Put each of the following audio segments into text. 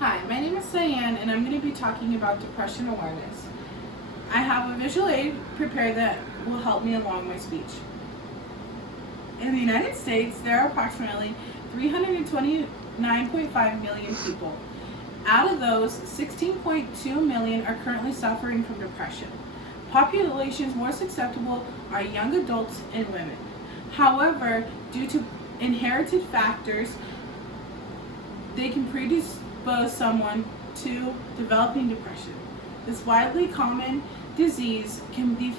Hi, my name is Cyan and I'm going to be talking about depression awareness. I have a visual aid prepared that will help me along my speech. In the United States, there are approximately 329.5 million people. Out of those, 16.2 million are currently suffering from depression. Populations more susceptible are young adults and women. However, due to inherited factors, they can predispose someone to developing depression. This widely common disease can be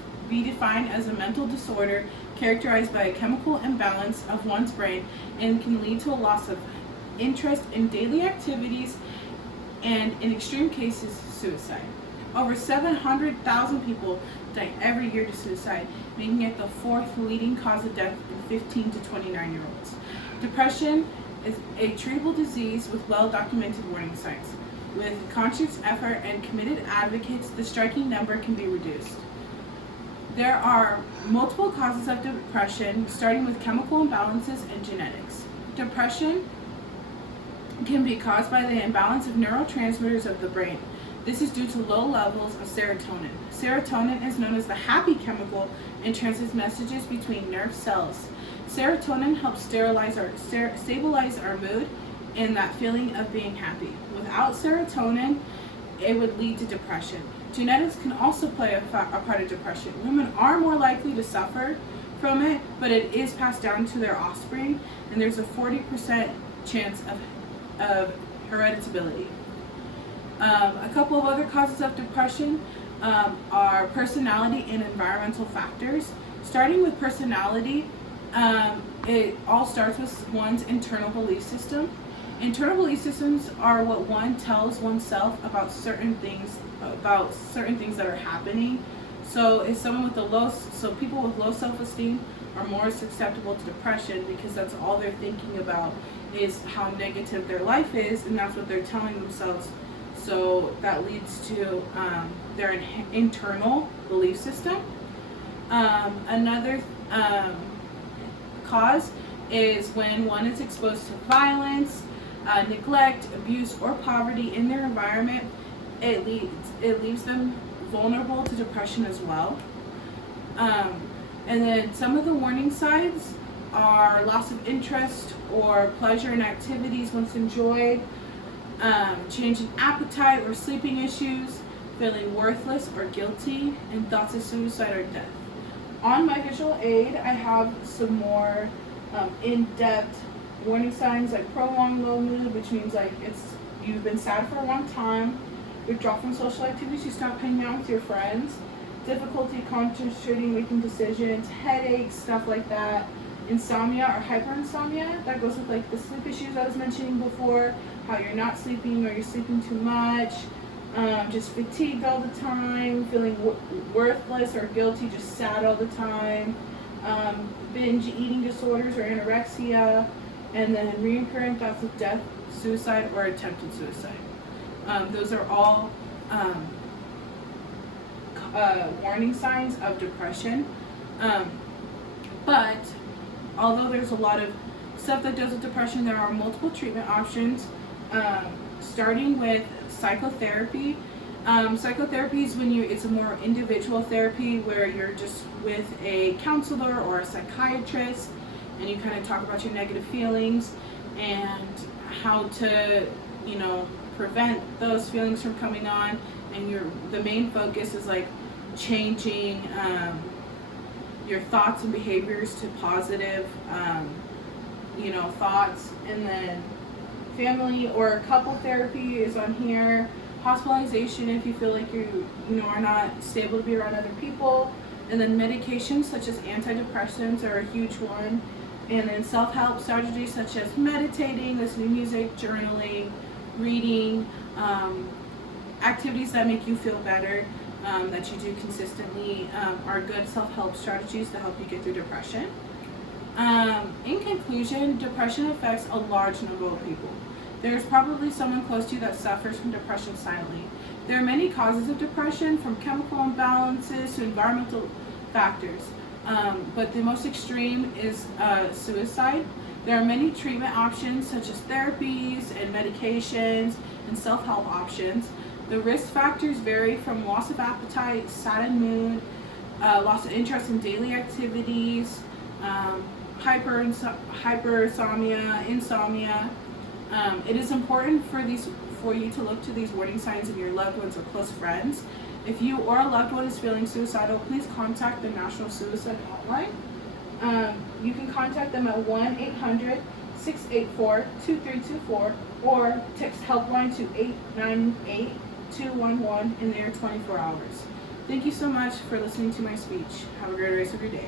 defined as a mental disorder characterized by a chemical imbalance of one's brain and can lead to a loss of interest in daily activities and, in extreme cases, suicide. Over 700,000 people die every year to suicide, making it the fourth leading cause of death in 15 to 29-year-olds. Depression is a treatable disease with well-documented warning signs. With conscious effort and committed advocates, the striking number can be reduced. There are multiple causes of depression, starting with chemical imbalances and genetics. Depression can be caused by the imbalance of neurotransmitters of the brain. This is due to low levels of serotonin. Serotonin is known as the happy chemical and transmits messages between nerve cells. Serotonin helps stabilize our mood and that feeling of being happy. Without serotonin, it would lead to depression. Genetics can also play a part of depression. Women are more likely to suffer from it, but it is passed down to their offspring, and there's a 40% chance of hereditability. A couple of other causes of depression are personality and environmental factors. Starting with personality, it all starts with one's internal belief system. Internal belief systems are what one tells oneself about certain things that are happening. So if someone with people with low self-esteem are more susceptible to depression because that's all they're thinking about is how negative their life is, and that's what they're telling themselves. So that leads to their internal belief system. Another cause is when one is exposed to violence, neglect, abuse, or poverty in their environment. It leaves them vulnerable to depression as well. And then some of the warning signs are loss of interest or pleasure in activities once enjoyed, change in appetite or sleeping issues, feeling worthless or guilty, and thoughts of suicide or death. On my visual aid, I have some more in-depth warning signs like prolonged low mood, which means like you've been sad for a long time, withdraw from social activities, you stop hanging out with your friends, difficulty concentrating, making decisions, headaches, stuff like that, insomnia or hyperinsomnia. That goes with like the sleep issues I was mentioning before, how you're not sleeping or you're sleeping too much, just fatigued all the time, feeling worthless or guilty, just sad all the time, binge eating disorders or anorexia, and then recurrent thoughts of death, suicide, or attempted suicide. Those are all warning signs of depression. But although there's a lot of stuff that deals with depression, there are multiple treatment options, starting with psychotherapy. Psychotherapy is when it's a more individual therapy where you're just with a counselor or a psychiatrist and you kind of talk about your negative feelings and how to, prevent those feelings from coming on. And the main focus is like changing your thoughts and behaviors to positive, thoughts. And then family or couple therapy is on here. Hospitalization if you feel like you are not stable to be around other people. And then medications such as antidepressants are a huge one. And then self-help strategies such as meditating, listening to music, journaling, reading, activities that make you feel better, that you do consistently, are good self-help strategies to help you get through depression. In conclusion, depression affects a large number of people. There's probably someone close to you that suffers from depression silently. There are many causes of depression, from chemical imbalances to environmental factors. But the most extreme is suicide. There are many treatment options such as therapies and medications and self-help options. The risk factors vary from loss of appetite, saddened mood, loss of interest in daily activities, hypersomnia, insomnia. It is important for you to look to these warning signs in your loved ones or close friends. If you or a loved one is feeling suicidal, please contact the National Suicide Hotline. You can contact them at 1-800-684-2324 or text helpline to 898-211 and they are 24 hours. Thank you so much for listening to my speech. Have a great rest of your day.